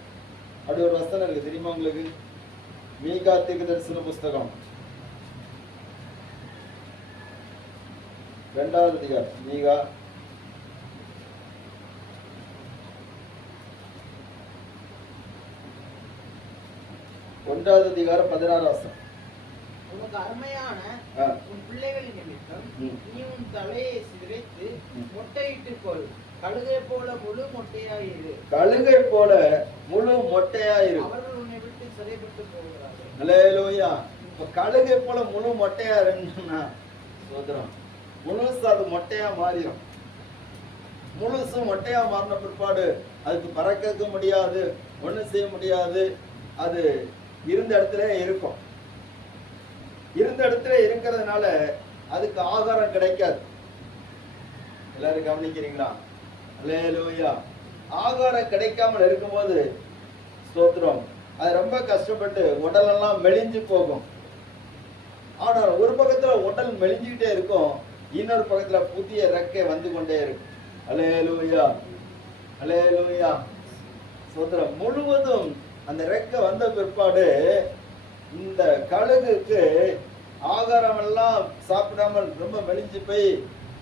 அப்படி ஒரு வசனம் இருக்கு, தெரியுமா உங்களுக்கு? மீகா தீர்க்கதரிசன புஸ்தகம் 2வது அதிகாரம். மீகா 1வது அதிகாரம் 16வது வசனம். உனக்கு அருமையான உன் பிள்ளைகளின் நிமித்தம் நீ உன் தலையை சிரைத்து மொட்டையிட்டுக் கொள். கழுகை போல முழு மொட்டையாயிரு. கழுகை போல முழு மொட்டையாயிரு. அவர்கள் உன்னை விட்டு சிறைப்பட்டு போகிறார்கள். அல்லேலூயா. இப்ப கழுகை போல முழு மொட்டையா இருந்துன்னா சோதரம் முழுசா அது மொட்டையா மாறிடும். முழுசும் மொட்டையா மாறின பிற்பாடு அதுக்கு பறக்க முடியாது, ஒண்ணும் செய்ய முடியாது. அது இருந்த இடத்துல இருக்கும். இருந்த இடத்துல இருக்கிறதுனால அதுக்கு ஆகாரம் கிடைக்காது. எல்லாரும் கவனிக்கிறீங்களா? அல்லேலூயா. ஆகாரம் கிடைக்காமல் இருக்கும்போது ஸ்தோத்திரம், அது ரொம்ப கஷ்டப்பட்டு உடலெல்லாம் மெலிஞ்சு போகும். ஆனால் ஒரு பக்கத்துல உடல் மெலிஞ்சுக்கிட்டே இருக்கும், இன்னொரு பக்கத்துல புதிய ரெக்கை வந்து கொண்டே இருக்கும். அல்லேலூயா, அல்லேலூயா. ஸ்தோத்திரம். முழுவதும் அந்த ரெக்கை வந்த பிற்பாடு இந்த கழுகுக்கு ஆகாரம் எல்லாம் சாப்பிடாமல் ரொம்ப மெலிஞ்சு போய்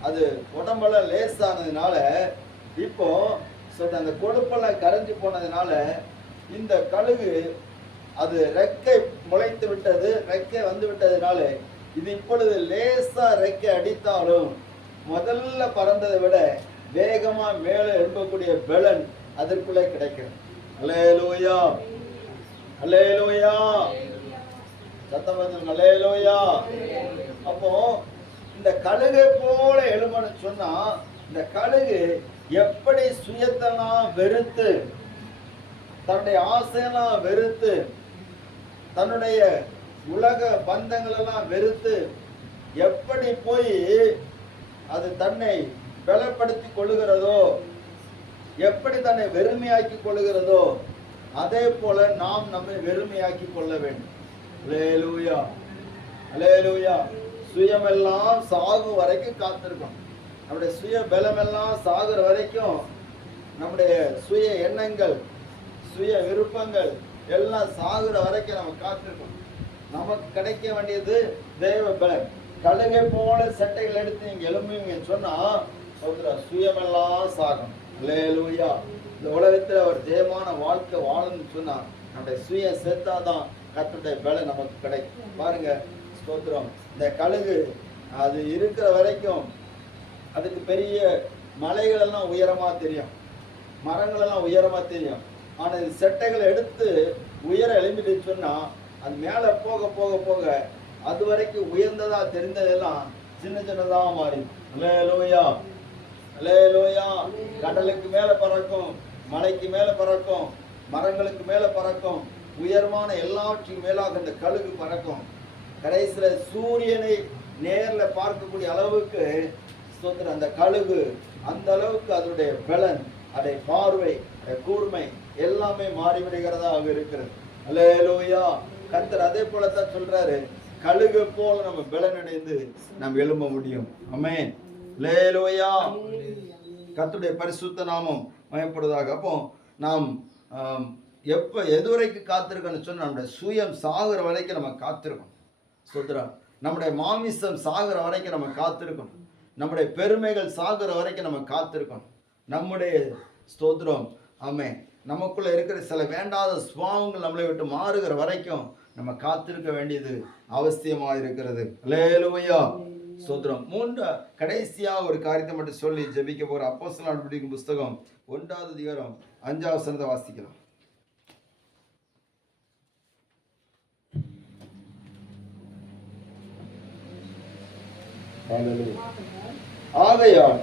அது உடம்பெல்லாம் லேசானதுனால, இப்போ அந்த கொழுப்பெல்லாம் கரைஞ்சு போனதுனால இந்த கழுகு அது ரெக்கை முளைத்து விட்டது, ரெக்கை வந்து விட்டதுனால இது இப்பொழுது லேசா ரெக்கை அடித்தாலும் முதல்ல பறந்ததை விட வேகமா மேலே எழும்பக்கூடிய பலன் அதற்குள்ளே கிடைக்கும். அல்லேலூயா, அல்லேலூயா. சத்தம் பண்ணுங்க, அல்லேலூயா. அப்போ இந்த கழுகை போல எழுமன்னு சொன்னா, இந்த கழுகு எப்படி சுயத்தெல்லாம் வெறுத்து, தன்னுடைய ஆசையெல்லாம் வெறுத்து, தன்னுடைய உலக பந்தங்கள் எல்லாம் வெறுத்து, எப்படி போய் அது தன்னை பலப்படுத்தி கொள்ளுகிறதோ, எப்படி தன்னை வெறுமையாக்கி கொள்ளுகிறதோ, அதே போல நாம் நம்மை வெறுமையாக்கி கொள்ள வேண்டும். அல்லேலூயா, அல்லேலூயா. சுயமெல்லாம் சாகும் வரைக்கும் காத்திருக்கோம். நம்முடைய சுய பலமெல்லாம் சாகுற வரைக்கும் நம்முடைய சுய எண்ணங்கள், சுய விருப்பங்கள் எல்லாம் சாகுற வரைக்கும் நம்ம காத்திருக்கோம். நமக்கு கிடைக்க வேண்டியது தேவ பலன். கழுகை போல சட்டைகள் எடுத்து நீங்க எழும்புவீங்க சொன்னா சுயமெல்லாம் சாகும். அல்லேலூயா. இந்த உலகத்துல ஒரு ஜெயமான வாழ்க்கை வாழணும்னு சொன்னா நம்முடைய சுய செத்தாதான் கர்த்தருடைய பலன் நமக்கு கிடைக்கும். பாருங்க, ஸ்தோத்திரம். இந்த கழுகு அது இருக்கிற வரைக்கும் அதுக்கு பெரிய மலைகள் எல்லாம் உயரமா தெரியும், மரங்கள் எல்லாம் உயரமா தெரியும். ஆனா இது செட்டைகளை எடுத்து உயர எழும்பிட்டு சொன்னா அது மேல போக போக போக அது வரைக்கும் உயர்ந்ததா தெரிந்ததெல்லாம் சின்ன சின்னதா மாறி. அல்லேலூயா, அல்லேலூயா. கடலுக்கு மேல பறக்கும், மலைக்கு மேல பறக்கும், மரங்களுக்கு மேல பறக்கும், உயர்வான எல்லாவற்றையும் மேலாக இந்த கழுகு பறக்கும். கடைசியில சூரியனை நேர்ல பார்க்கக்கூடிய அளவுக்கு ஸ்தோத்திரம் அந்த கழுகு அந்த அளவுக்கு அதனுடைய பலன், அதை பார்வை, அதை கூர்மை எல்லாமே மாறிவிடுகிறதாக இருக்கிறது. அல்லேலூயா. கர்த்தர் அதே போலத்தான் சொல்றாரு, கழுகு போல நம்ம பலன் அடைந்து நாம் எழும்ப முடியும். ஆமென். அல்லேலூயா. கர்த்தருடைய பரிசுத்த நாமம் மகிமைப்படுவதாக. அப்போ நாம் எதுவரைக்கும் காத்திருக்கணும்னு சொன்னா நம்முடைய சுயம் சாகுற வரைக்கும் நம்ம காத்திருக்கோம். ஸ்தோத்திரம். நம்முடைய மாமிசம் சாகுற வரைக்கும் நம்ம காத்திருக்கோம். நம்முடைய பெருமைகள் சாகுற வரைக்கும் நம்ம காத்திருக்கோம். நம்முடைய ஸ்தோத்திரம், ஆமென், நமக்குள்ள இருக்கிற சில வேண்டாத சுபாவங்கள் நம்மளை விட்டு மாறுகிற வரைக்கும் நம்ம காத்திருக்க வேண்டியது அவசியமாக இருக்கிறது. அல்லேலூயா, ஸ்தோத்திரம். கடைசியா ஒரு காரியத்தை மட்டும் சொல்லி ஜெபிக்க போற அப்போஸ்தலர் நடவடிக்கைகளின் புஸ்தகம் 1வது அதிகாரம் 5வது வசனத்தை வாசிக்கலாம். ஆகையால்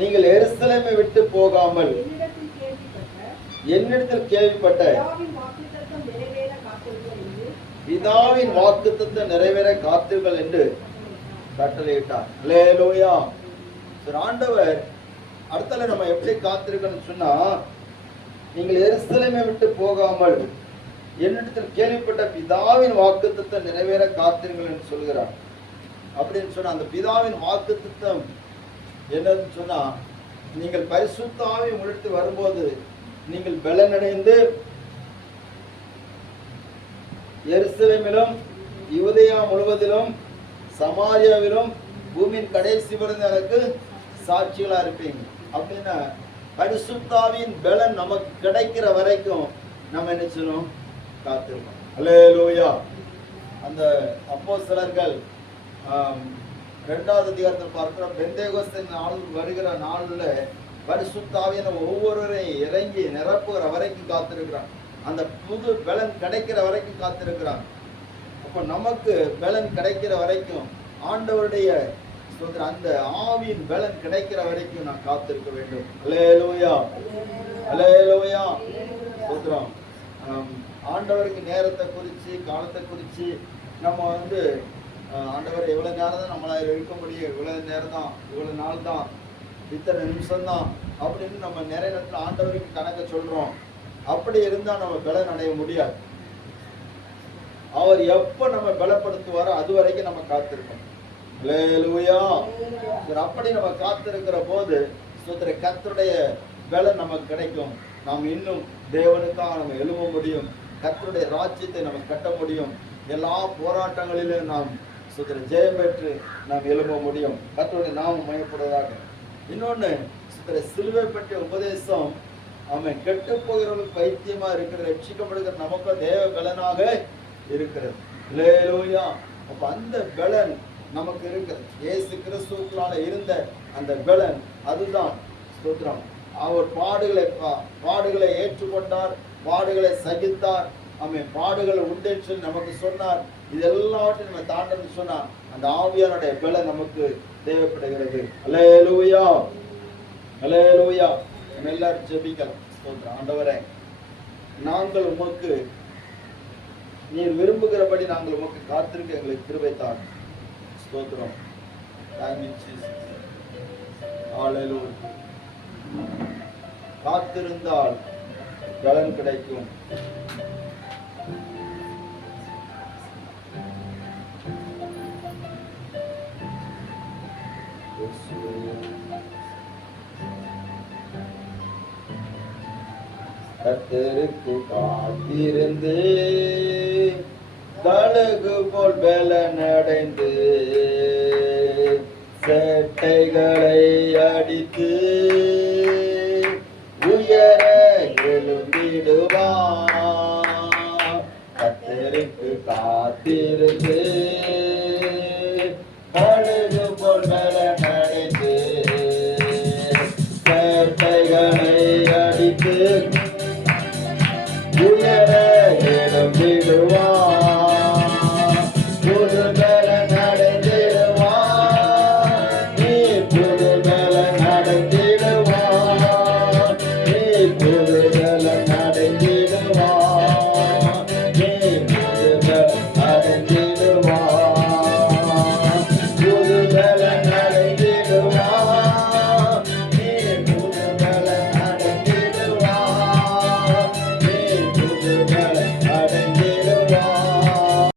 நீங்கள் எருசலேமை விட்டு போகாமல் என்னிடத்தில் கேள்விப்பட்ட பிதாவின் வாக்குத்தத்தம் நிறைவேற காத்தீர்கள் என்று கட்டளையிட்டார். அல்லேலூயா. ஆண்டவர் அடுத்தல நம்ம எப்படி காத்திருக்கணும்னு சொன்னா, நீங்கள் எருசலேமை விட்டு போகாமல் என்னிடத்தில் கேள்விப்பட்ட பிதாவின் வாக்குத்தத்தம் நிறைவேற காத்தீர்கள் என்று சொல்கிறார். அப்படின்னு சொன்னா அந்த பிதாவின் வாக்குத்தத்தம் என்னன்னு சொன்னா, நீங்கள் பரிசுத்த ஆவி உங்களிடத்து வரும்போது நீங்கள் பலனடைந்து எருசலேமிலும் யூதேயா முழுவதிலும் சமாரியாவிலும் பூமியின் கடைசி வரை எனக்கு சாட்சிகளா இருப்பீங்க. அப்படின்னா பரிசுத்த ஆவியின் பலன் நமக்கு கிடைக்கிற வரைக்கும் நம்ம என்ன செய்யணும்? காத்திருக்கோம். அல்லேலூயா. அந்த அப்போஸ்தலர்கள் 2வது அதிகாரத்தில் பார்க்கிறோம். பெந்தேகோஸ்தே நாள் வருகிற நாள்ல பரிசுத்த ஆவியானவர் ஒவ்வொருவரையும் இறங்கி நிரப்புகிற வரைக்கும் காத்திருக்கிறான். அந்த புது பலன் கிடைக்கிற வரைக்கும் காத்திருக்கிறான். அப்போ நமக்கு பலன் கிடைக்கிற வரைக்கும் ஆண்டவருடைய அந்த ஆவியின் பலன் கிடைக்கிற வரைக்கும் நான் காத்திருக்க வேண்டும். அல்லேலூயா, அல்லேலூயா. ஸ்தோத்திரம். ஆண்டவருக்கு நேரத்தை குறிச்சு, காலத்தை குறிச்சு நம்ம ஆண்டவர் எவ்வளவு நேரம் தான் நம்மளால இருக்க முடியும், இவ்வளவு நேரம் தான், இவ்வளவு நாள் தான், இத்தனை நிமிஷம் தான் அப்படின்னு நம்ம நிறைய நேரத்தில் ஆண்டவருக்கு கணக்க சொல்றோம். அப்படி இருந்தா நம்ம பலன் அடைய முடியாது. அவர் எப்ப நம்ம பலப்படுத்துவாரோ அது வரைக்கும் நம்ம காத்திருக்கோம். அல்லேலூயா. அப்படி நம்ம காத்திருக்கிற போது கர்த்தருடைய பலன் நமக்கு கிடைக்கும். நாம் இன்னும் தேவனுக்காக நம்ம எழும்ப முடியும். கர்த்தருடைய ராஜ்யத்தை நம்ம கட்ட முடியும். எல்லா போராட்டங்களிலும் நாம் ஜெயம் பெற்று நாம் எழும்ப முடியும். கர்த்தருடைய நாமம் மகிமைப்படுவதாக. இன்னொன்னு சிலுவை பற்றிய உபதேசம் அவன் கெட்டு போகிறவர்களுக்கு வைத்தியமா இருக்கிற, ரட்சிக்கப்படுகிற நமக்கு தேவ பலனாக இருக்கிறது. அல்லேலூயா. அப்ப அந்த பலன் நமக்கு இருக்கிறது. இயேசு கிறிஸ்துவுக்குள்ளால இருந்த அந்த பலன் அதுதான். ஸ்தோத்திரம். அவர் பாடுகளை ஏற்றுக்கொண்டார், பாடுகளை சகித்தார். அவன் பாடுகளை உண்டேற்று நமக்கு சொன்னார். இது எல்லாவற்றையும் நம்ம தாண்டன்னு சொன்னார். அந்த ஆவியானுடைய பலன் நமக்கு தேவைப்படுகிறது. அல்லேலூயா, அல்லேலூயா. நம்ம எல்லாரும் ஜெபிக்கலாம். ஸ்தோத்திரம். ஆண்டவரே, நாங்கள் உமக்கு நீர் விரும்புகிறபடி நாங்கள் உமக்கு காத்திருக்க எங்களுக்கு கிருபை தாரும். ஸ்தோத்திரம். Thank you, Jesus. Hallelujah. காத்திருந்தால் பலன் கிடைக்கும். கர்த்தருக்கு காத்திருந்து கழுகு போல் பலன் அடைந்து செட்டைகளை அடித்து